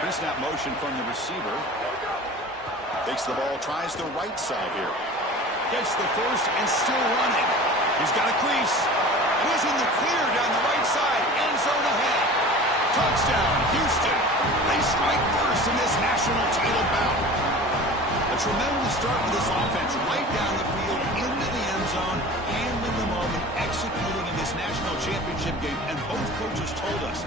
Pre-snap motion from the receiver. Takes the ball, tries the right side here. Gets the first and still running. He's got a crease. And he's in the clear down the right side. End zone ahead. Touchdown, Houston. They strike first in this national title bout. A tremendous start for this offense. Right down the field, into the end zone, handling the moment, executing in this national championship game. And both coaches told us.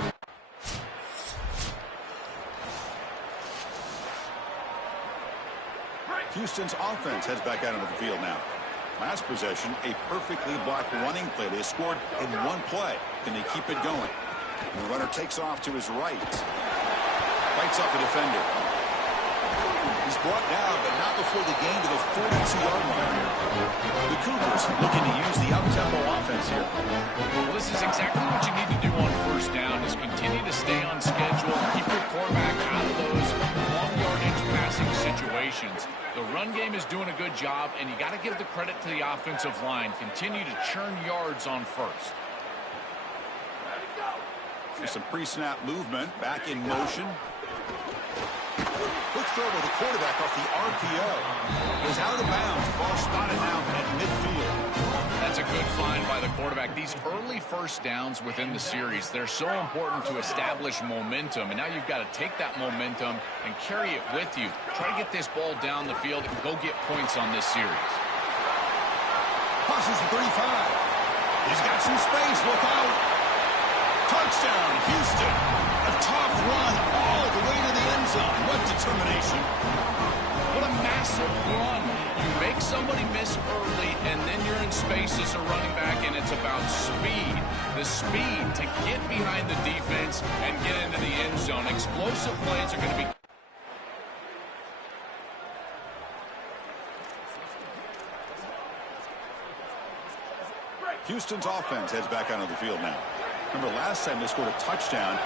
Houston's offense heads back out into the field now. Last possession, a perfectly blocked running play. They scored in one play. Can they keep it going? The runner takes off to his right. Fights off a defender. He's brought down, but not before the gain to the 42-yard line. The Cougars looking to use the up-tempo offense here. Well, this is exactly what you need to do on first down, is continue to stay on schedule, keep your quarterback out of those long-yardage passing situations. The run game is doing a good job, and you got to give the credit to the offensive line. Continue to churn yards on first. There's some pre-snap movement, back in motion. Quick throw with the quarterback off the RPO. Goes out of bounds. Ball spotted now at midfield. That's a good find by the quarterback. These early first downs within the series, they're so important to establish momentum. And now you've got to take that momentum and carry it with you. Try to get this ball down the field and go get points on this series. Crosses the 35. He's got some space. Look out. Touchdown, Houston. A tough run all the way to the end zone. What determination. What a massive run. You make somebody miss early, and then you're in space as a running back, and it's about speed. The speed to get behind the defense and get into the end zone. Explosive plays are going to be... Houston's offense heads back out of the field now. Remember, last time they scored a touchdown.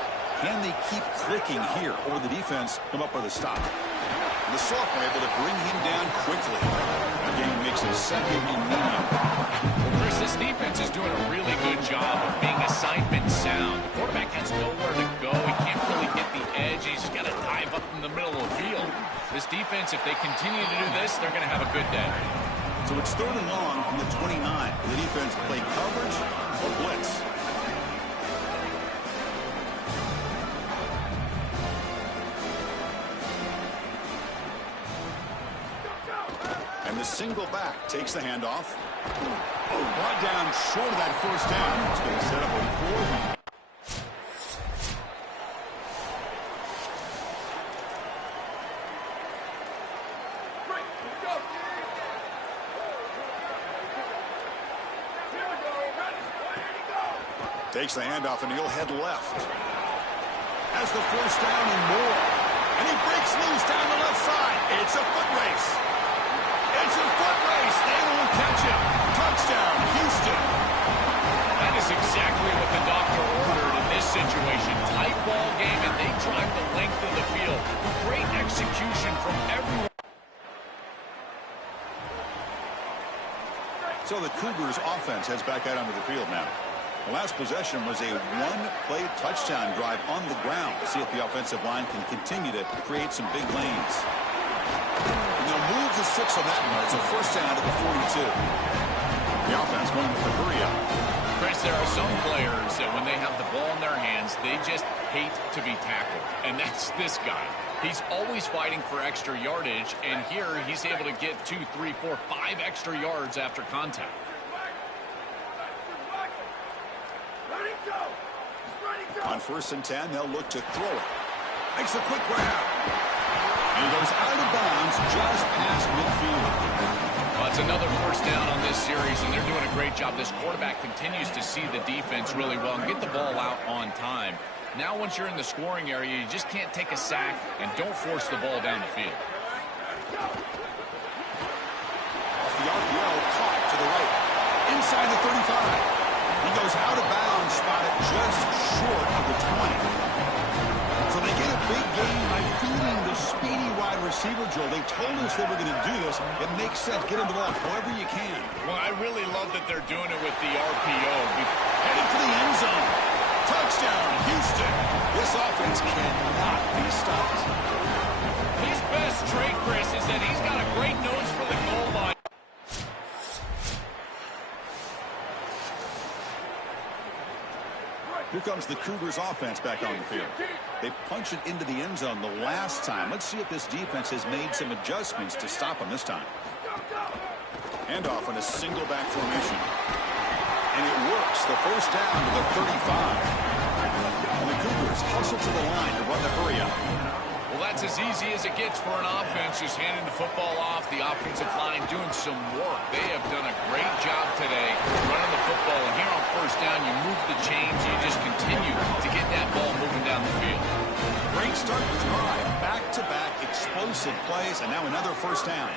Can they keep clicking here, or the defense come up with a stop? The sophomore able to bring him down quickly. The game makes it second and medium. Well, Chris, this defense is doing a really good job of being assignment sound. The quarterback has nowhere to go. He can't really get the edge. He's got to dive up in the middle of the field. This defense, if they continue to do this, they're going to have a good day. So it's 3rd and long from the 29. The defense play coverage or blitz. And the single back takes the handoff. Brought down short of that first down. It's going to set up a 4th. Takes the handoff, and he'll head left. Has the first down and more. And he breaks loose down the left side. It's a foot race. It's a foot race. They won't catch him. Touchdown, Houston. That is exactly what the doctor ordered in this situation. Tight ball game, and they drive the length of the field. Great execution from everyone. So the Cougars' offense heads back out onto the field now. The last possession was a one-play touchdown drive on the ground. See if the offensive line can continue to create some big lanes. And they'll move the 6 on that one. It's a first down at the 42. The offense going with the hurry-up. Chris, there are some players that when they have the ball in their hands, they just hate to be tackled. And that's this guy. He's always fighting for extra yardage, and here he's able to get 2, 3, 4, 5 extra yards after contact. On 1st and 10, they'll look to throw it. Makes a quick grab. And goes out of bounds just past midfield. Well, it's another first down on this series, and they're doing a great job. This quarterback continues to see the defense really well and get the ball out on time. Now, once you're in the scoring area, you just can't take a sack and don't force the ball down the field. Off the RPO, caught to the right. Inside the 35. He goes out of bounds, spotted just short of the 20. So they get a big gain by feeding the speedy wide receiver, Joel. They told us they were going to do this. It makes sense. Get him the ball however you can. Well, I really love that they're doing it with the RPO. Headed for the end zone. Touchdown, Houston. This offense cannot be stopped. His best trait, Chris, is that he's got a great nose for the goal line. Here comes the Cougars offense back on the field. They punched it into the end zone the last time. Let's see if this defense has made some adjustments to stop them this time. Handoff in a single back formation. And it works. The first down to the 35. And the Cougars hustle to the line to run the hurry up. Well, that's as easy as it gets for an offense, just handing the football off. The offensive line doing some work. They have done a great job today running the football. And here on first down, you move the chains. You just continue to get that ball moving down the field. Great start to the drive. Back-to-back explosive plays, and now another first down.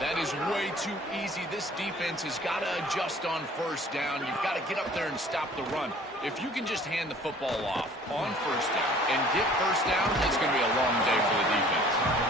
That is way too easy. This defense has got to adjust on first down. You've got to get up there and stop the run. If you can just hand the football off on first down and get first down, it's going to be a long day for the defense.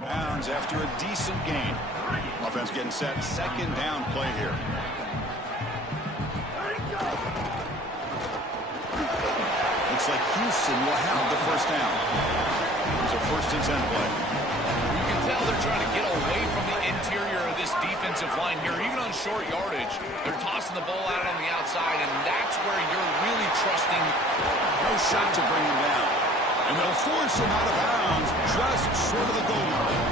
Browns after a decent gain. Offense getting set. Second down play here. Looks like Houston will have the first down. It's a 1st and 10 play. You can tell they're trying to get away from the interior of this defensive line here. Even on short yardage, they're tossing the ball out on the outside, and that's where you're really trusting. No shot to bring him down. And they'll force him out of bounds just short of the goal line.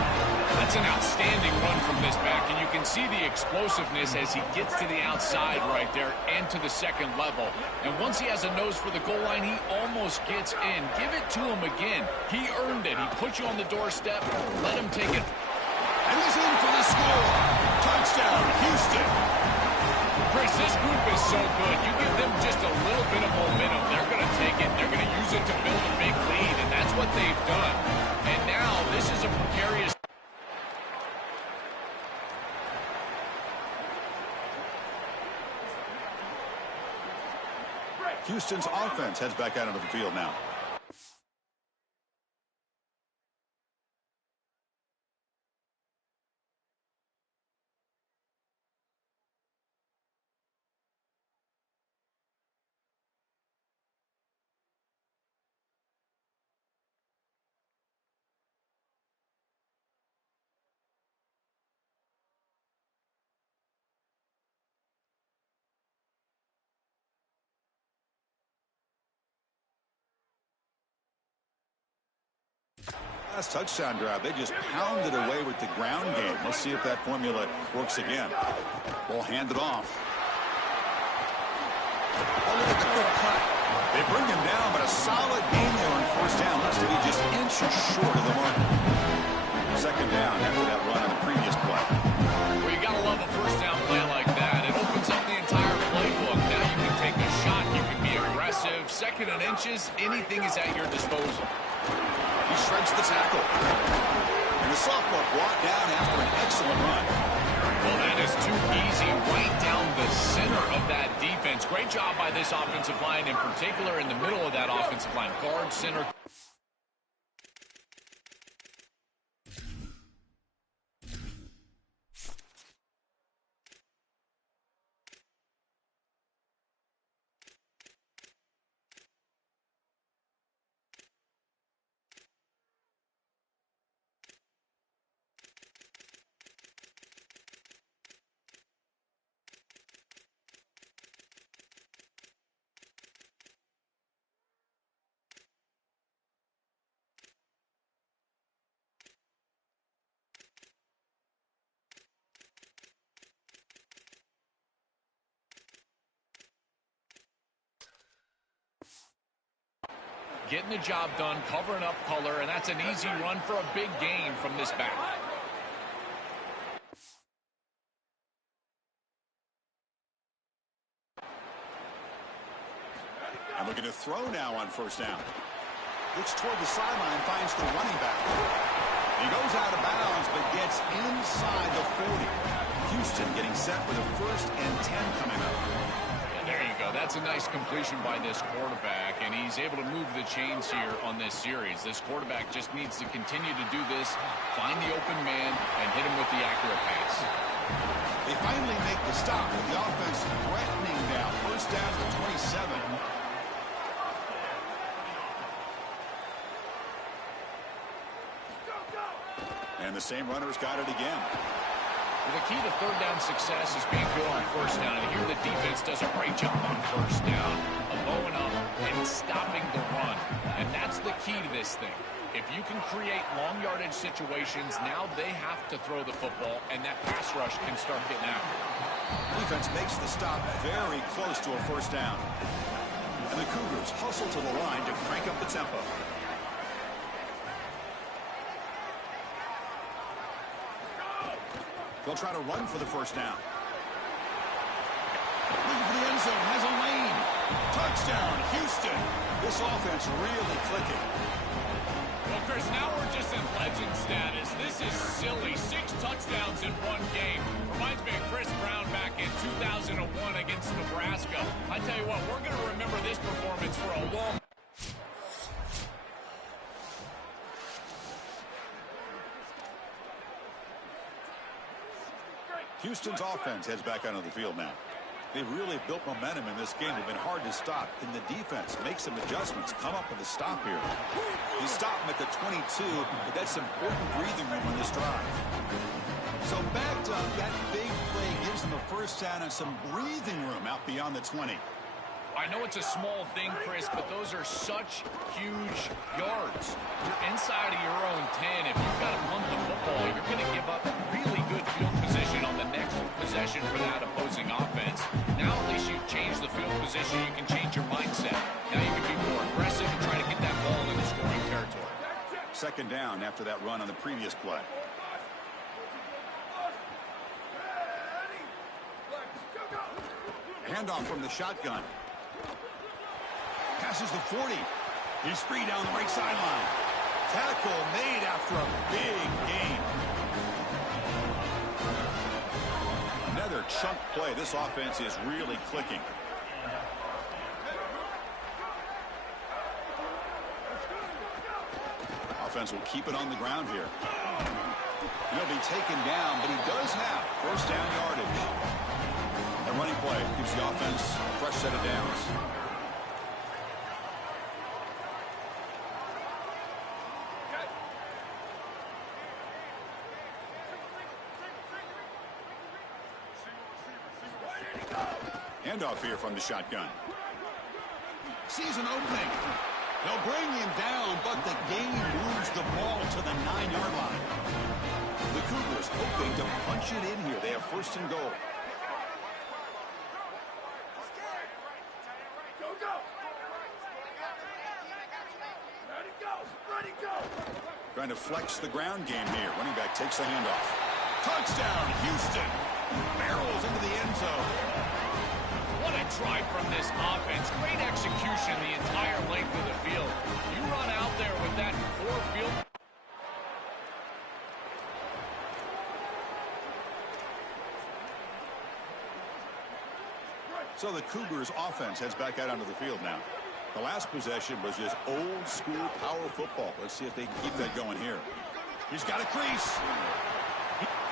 That's an outstanding run from this back, and you can see the explosiveness as he gets to the outside right there and to the second level. And once he has a nose for the goal line, he almost gets in. Give it to him again. He earned it. He put you on the doorstep. Let him take it. And he's in for the score. Touchdown, Houston. Chris, this group is so good. You give them just a little bit of momentum, they're going to take it. They're going to use it to build a big lead, and that's what they've done. And now this is a precarious. Houston's offense heads back out onto the field now. Last touchdown drive, they just pounded away with the ground game. Let's see if that formula works again. Ball handed off. Oh, look at the quick cut. They bring him down, but a solid game there on first down. Looks to be just inches short of the mark. Second down after that run on the previous play. Well, you got to love a first down play like that. It opens up the entire playbook. Now you can take a shot. You can be aggressive. Second and inches, anything is at your disposal. He shreds the tackle. And the sophomore brought down after an excellent run. Well, that is too easy. Right down the center of that defense. Great job by this offensive line, in particular in the middle of that offensive line. Guard, center. getting the job done, covering up color, and that's an easy run for a big gain from this back. And looking to throw now on first down. Looks toward the sideline, finds the running back. He goes out of bounds, but gets inside the 40. Houston getting set for the 1st and 10 coming up. And there you go. That's a nice completion by this quarterback, and he's able to move the chains here on this series. This quarterback just needs to continue to do this, find the open man, and hit him with the accurate pass. They finally make the stop with the offense threatening now. First down to the 27. And the same runner's got it again. Well, the key to third down success is being good on first down. And here the defense does a great job on first down of bowing up and stopping the run. And that's the key to this thing. If you can create long yardage situations, now they have to throw the football, and that pass rush can start getting after it. Defense makes the stop very close to a first down. And the Cougars hustle to the line to crank up the tempo. They'll try to run for the first down. Looking for the end zone, has a lane. Touchdown, Houston. This offense really clicking. Well, Chris, now we're just in legend status. This is silly. 6 touchdowns in one game. Reminds me of Chris Brown back in 2001 against Nebraska. I tell you what, we're going to remember this performance for a long time. Houston's offense heads back onto the field now. They've really built momentum in this game. They've been hard to stop. Can the defense make some adjustments, come up with a stop here? You stop them at the 22, but that's important breathing room on this drive. So backed up, that big play gives them a first down and some breathing room out beyond the 20. I know it's a small thing, Chris, but those are such huge yards. You're inside of your own 10. If you've got to punt the football, you're going to give up really good field position on the next possession for that opposing offense. Now at least you've changed the field position. You can change your mindset. Now you can be more aggressive and try to get that ball into scoring territory. Second down after that run on the previous play. Handoff from the shotgun. Passes the 40. He's free down the right sideline. Tackle made after a big gain. Another chunk play. This offense is really clicking. Offense will keep it on the ground here. He'll be taken down, but he does have first down yardage. The running play gives the offense a fresh set of downs. Handoff here from the shotgun. Sees an opening. They'll bring him down, but the gain moves the ball to the 9-yard line. The Cougars hoping to punch it in here. They have first and goal. Trying to flex the ground game here. Running back takes the handoff. Touchdown, Houston. Barrels into the end zone. What a drive from this offense. Great execution the entire length of the field. You run out there with that 4 field. So the Cougars offense heads back out onto the field now. The last possession was just old school power football. Let's see if they can keep that going here. He's got a crease.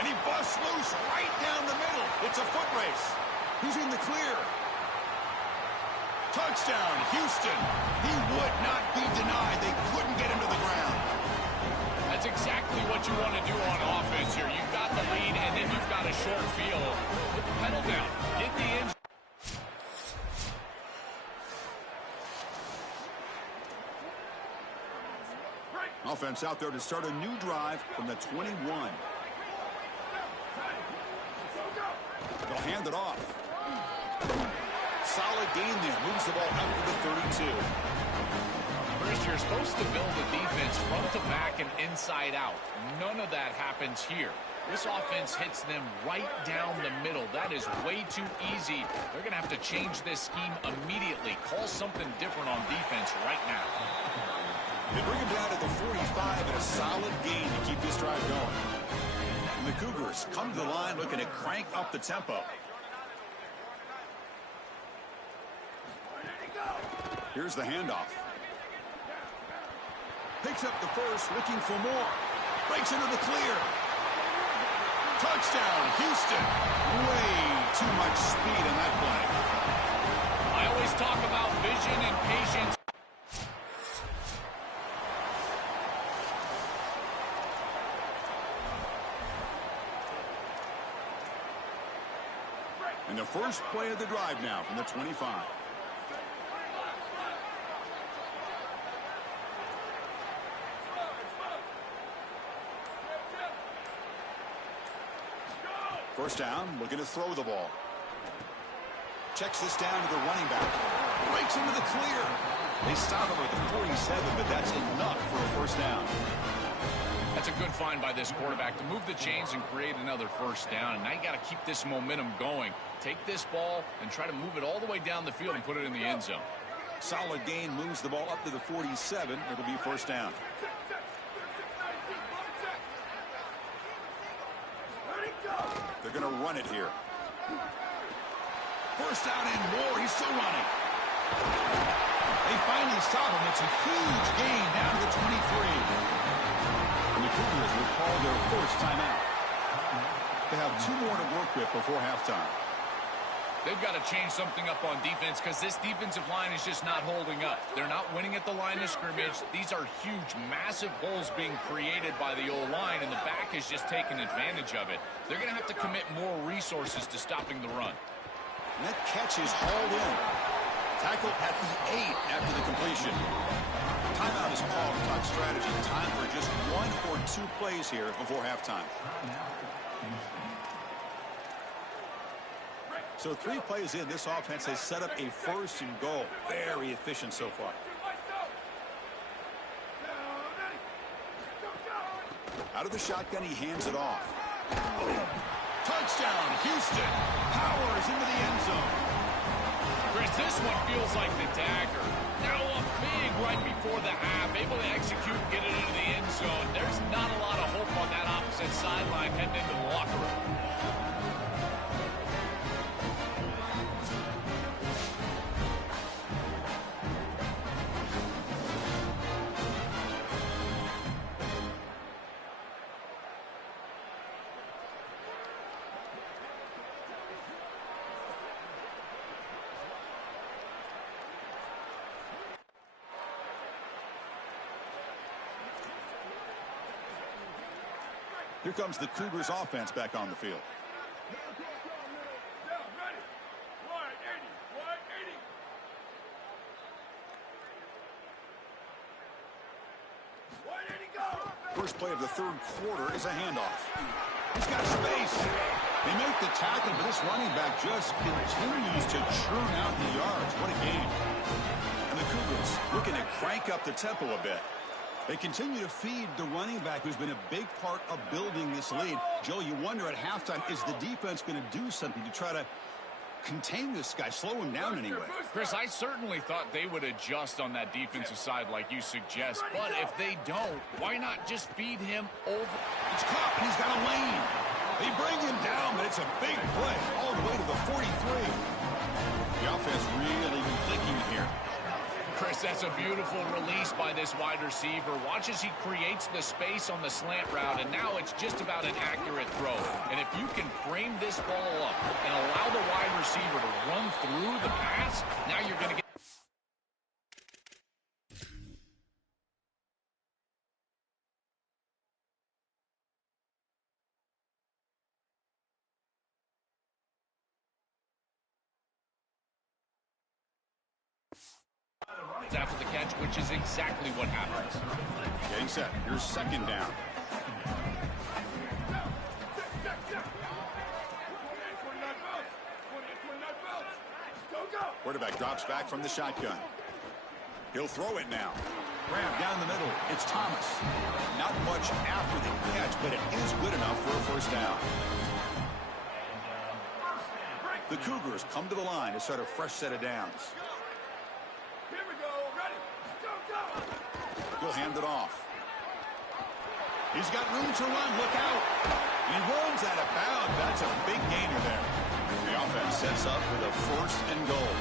And he busts loose right down the middle. It's a foot race. He's in the clear. Touchdown, Houston. He would not be denied. They couldn't get him to the ground. That's exactly what you want to do on offense here. You've got the lead, and then you've got a short field. Put the pedal down. Get the end. Offense out there to start a new drive from the 21. They'll hand it off. Solid gain there. Moves the ball up to the 32. Chris, you're supposed to build a defense front to back and inside out. None of that happens here. This offense hits them right down the middle. That is way too easy. They're going to have to change this scheme immediately. Call something different on defense right now. They bring him down to the 45 and a solid gain to keep this drive going. And the Cougars come to the line looking to crank up the tempo. Here's the handoff. Picks up the first, looking for more. Breaks into the clear. Touchdown, Houston. Way too much speed in that play. I always talk about vision and patience. And the first play of the drive now from the 25. First down, looking to throw the ball. Checks this down to the running back. Breaks into the clear. They stop him at the 47, but that's enough for a first down. That's a good find by this quarterback to move the chains and create another first down. And now you got to keep this momentum going. Take this ball and try to move it all the way down the field and put it in the end zone. Solid gain, moves the ball up to the 47. It'll be first down. They're going to run it here. First down and more. He's still running. They finally stop him. It's a huge gain down to the 23. And the Cougars will call their first timeout. They have 2 more to work with before halftime. They've got to change something up on defense because this defensive line is just not holding up. They're not winning at the line of scrimmage. These are huge, massive holes being created by the O-line, and the back is just taking advantage of it. They're going to have to commit more resources to stopping the run. And that catch is hauled in. Tackle at the 8 after the completion. Timeout is called to talk strategy. Time for just 1 or 2 plays here before halftime. So 3 plays in, this offense has set up a first and goal. Very efficient so far. Out of the shotgun, he hands it off. Touchdown, Houston. Powers into the end zone. Chris, this one feels like the dagger. Now up big right before the half, able to execute and get it into the end zone. There's not a lot of hope on that opposite sideline heading into the locker room. Here comes the Cougars offense back on the field. First play of the 3rd quarter is a handoff. He's got space. They make the tackle, but this running back just continues to churn out the yards. What a game. And the Cougars looking to crank up the tempo a bit. They continue to feed the running back, who's been a big part of building this lead. Joe, you wonder at halftime, is the defense going to do something to try to contain this guy, slow him down anyway? Chris, I certainly thought they would adjust on that defensive side like you suggest. But if they don't, why not just feed him over? It's caught. He's got a lane. They bring him down, but it's a big play all the way to the 43. The offense really thinking here. Chris, that's a beautiful release by this wide receiver. Watch as he creates the space on the slant route, and now it's just about an accurate throw. And if you can frame this ball up and allow the wide receiver to run through the pass, now you're going to get... after the catch, which is exactly what happens. Getting set. Here's 2nd down. Quarterback drops back from the shotgun. He'll throw it now. Grab down the middle. It's Thomas. Not much after the catch, but it is good enough for a first down. The Cougars come to the line to start a fresh set of downs. Here we go. Ready? Go, go. He'll hand it off. He's got room to run. Look out. He runs out of bounds. That's a big gainer there. The offense sets up with a first and goal.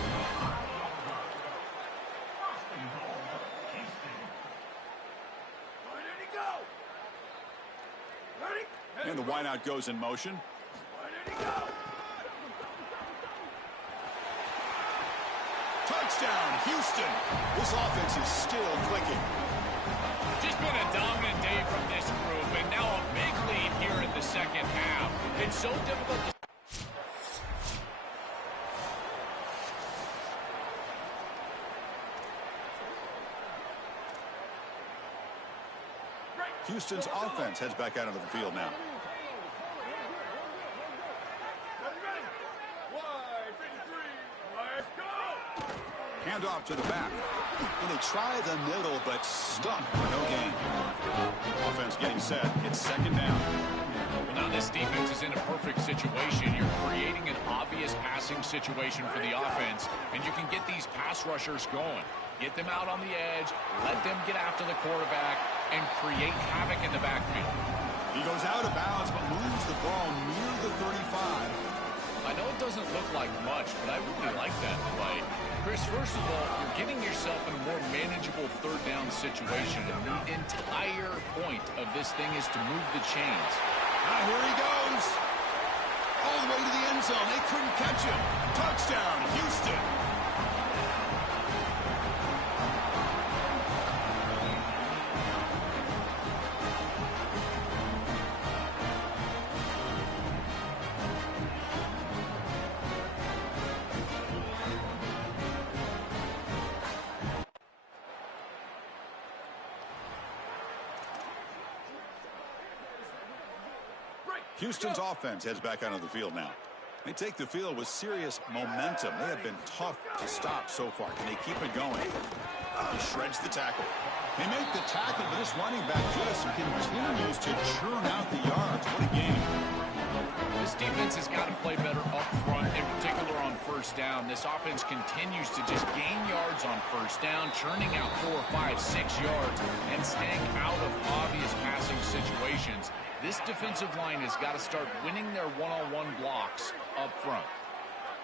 Where did he go? Ready? And the wideout goes in motion. Where did he go? Touchdown, Houston. This offense is still clicking. Just been a dominant day from this group, and now a big lead here in the second half. It's so difficult to... Houston's offense heads back out onto the field now. Ready? Wide, 53. Let's go. Hand off to the back. And they try the middle, but stuck for no gain. Offense getting set. It's second down. Well, now this defense is in a perfect situation. You're creating an obvious passing situation for the offense, and you can get these pass rushers going. Get them out on the edge, let them get after the quarterback, and create havoc in the backfield. He goes out of bounds, but moves the ball near the 35. I know it doesn't look like much, but I really like that play. Chris, first of all, you're getting yourself in a more manageable third down situation, and the entire point of this thing is to move the chains. Ah, here he goes. All the way to the end zone. They couldn't catch him. Touchdown, Houston. Houston's offense heads back onto the field now. They take the field with serious momentum. They have been tough to stop so far. Can they keep it going? He shreds the tackle. They make the tackle, but this running back just continues to churn out the yards. What a game. This defense has got to play better up front, in particular on first down. This offense continues to just gain yards on first down, churning out 4, 5, 6 yards, and staying out of obvious passing situations. This defensive line has got to start winning their one-on-one blocks up front.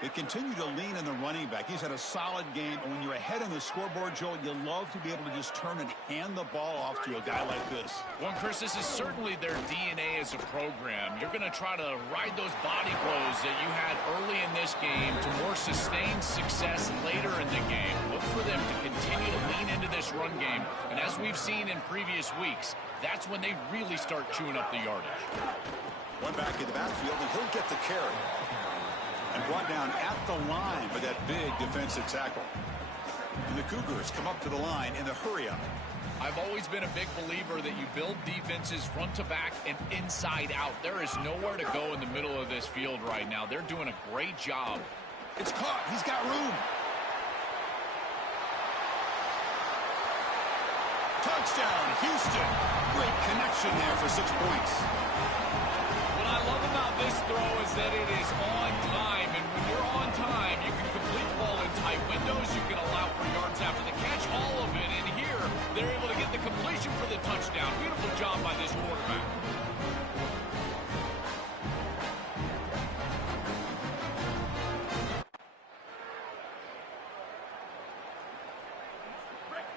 They continue to lean in the running back. He's had a solid game. And when you're ahead on the scoreboard, Joe, you love to be able to just turn and hand the ball off to a guy like this. Well, Chris, this is certainly their DNA as a program. You're going to try to ride those body blows that you had early in this game to more sustained success later in the game. Look for them to continue to lean into this run game. And as we've seen in previous weeks, that's when they really start chewing up the yardage. One back in the backfield, and he'll get the carry. And brought down at the line by that big defensive tackle. And the Cougars come up to the line in the hurry-up. I've always been a big believer that you build defenses front to back and inside out. There is nowhere to go in the middle of this field right now. They're doing a great job. It's caught. He's got room. Touchdown, Houston. Great connection there for 6 points. What I love about this throw is that it is on time, and when you're on time, you can complete the ball in tight windows, you can allow for yards after the catch, all of it, and here, they're able to get the completion for the touchdown. Beautiful job by this quarterback.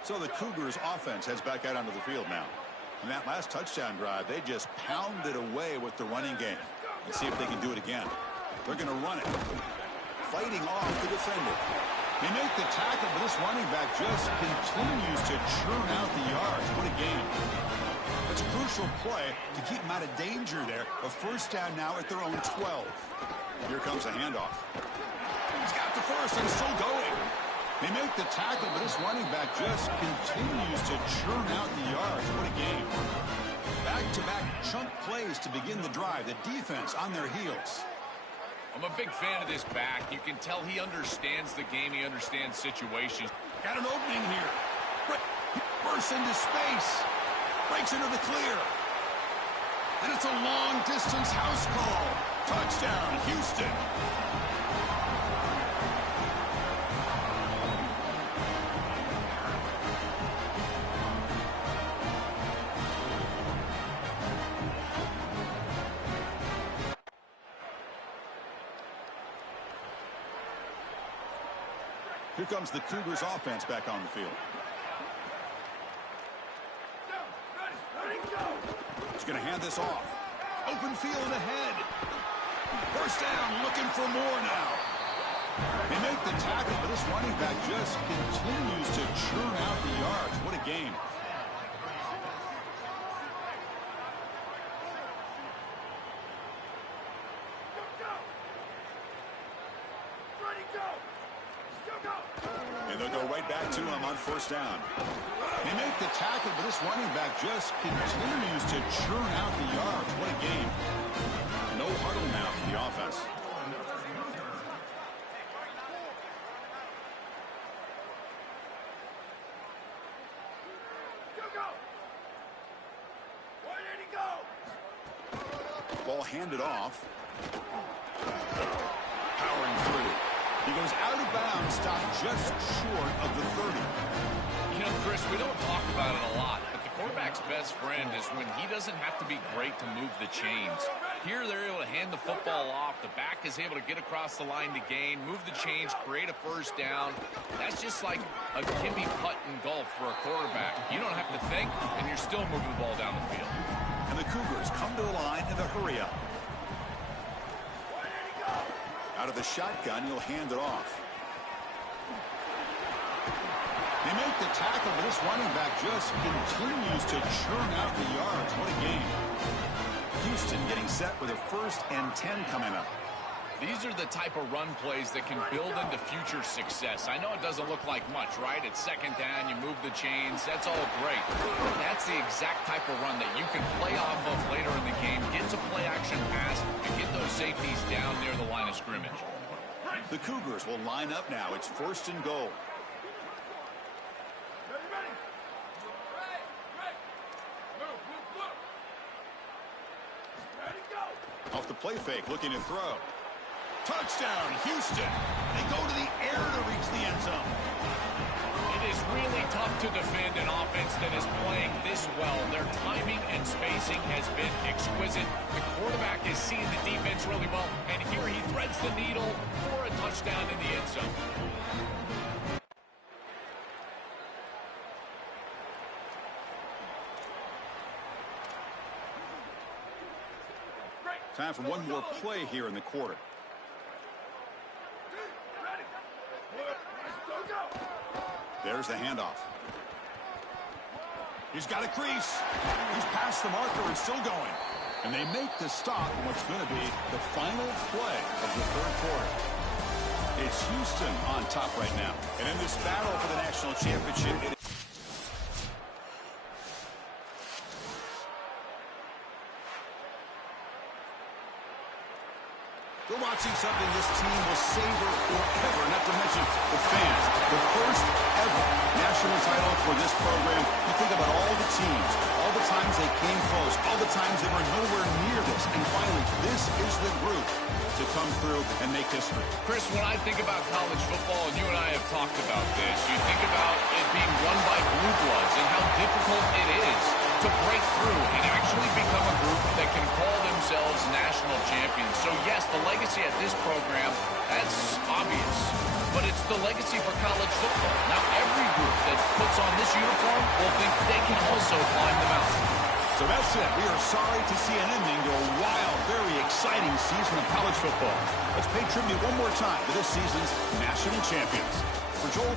So the Cougars offense heads back out onto the field now. In that last touchdown drive, they just pounded away with the running game. Let's see if they can do it again. They're going to run it. Fighting off the defender. They make the tackle, but this running back just continues to churn out the yards. What a game. It's a crucial play to keep them out of danger there. A first down now at their own 12. Here comes a handoff. He's got the first and still going. They make the tackle, but this running back just continues to churn out the yards. What a game. Back-to-back chunk plays to begin the drive. The defense on their heels. I'm a big fan of this back. You can tell he understands the game. He understands situations. Got an opening here. Bursts into space. Breaks into the clear. And it's a long-distance house call. Touchdown, Houston. Here comes the Cougars offense back on the field. He's going to hand this off. Open field ahead. First down, looking for more now. They make the tackle, but this running back just continues to churn out the yards. What a game. And they'll go right back to him on first down. They make the tackle, but this running back just continues to churn out the yards. What a game. No huddle now for the offense. Ball handed off. Powering through. He goes out of bounds, stopped just short of the 30. You know, Chris, we don't talk about it a lot, but the quarterback's best friend is when he doesn't have to be great to move the chains. Here, they're able to hand the football off. The back is able to get across the line to gain, move the chains, create a first down. That's just like a Kimmy putt in golf for a quarterback. You don't have to think, and you're still moving the ball down the field. And the Cougars come to the line in a hurry-up. Out of the shotgun, he'll hand it off. They make the tackle, but this running back just continues to churn out the yards. What a game. Houston getting set with a 1st and 10 coming up. These are the type of run plays that can build into future success. I know it doesn't look like much, right? It's second down, you move the chains, that's all great. But that's the exact type of run that you can play off of later in the game, get to play action pass, and get those safeties down near the line of scrimmage. The Cougars will line up now. It's 1st and goal. Off the play fake, looking to throw. Touchdown, Houston. They go to the air to reach the end zone. It is really tough to defend an offense that is playing this well. Their timing and spacing has been exquisite. The quarterback is seeing the defense really well, and here he threads the needle for a touchdown in the end zone. Time for one more play here in the quarter. There's the handoff. He's got a crease. He's past the marker and still going. And they make the stop on what's going to be the final play of the 3rd quarter. It's Houston on top right now. And in this battle for the national championship, we're watching something this team will savor forever, not to mention the fans. The first ever national title for this program. You think about all the teams, all the times they came close, all the times they were nowhere near this. And finally, this is the group to come through and make history. Chris, when I think about college football, and you and I have talked about this, you think about it being run by blue bloods and how difficult it is to break through and actually become a group that can call themselves national champions. So yes, the legacy at this program, that's obvious, but it's the legacy for college football. Now every group that puts on this uniform will think they can also climb the mountain. So that's it. We are sorry to see an ending to a wild, very exciting season of college football. Let's pay tribute one more time to this season's national champions. For Joel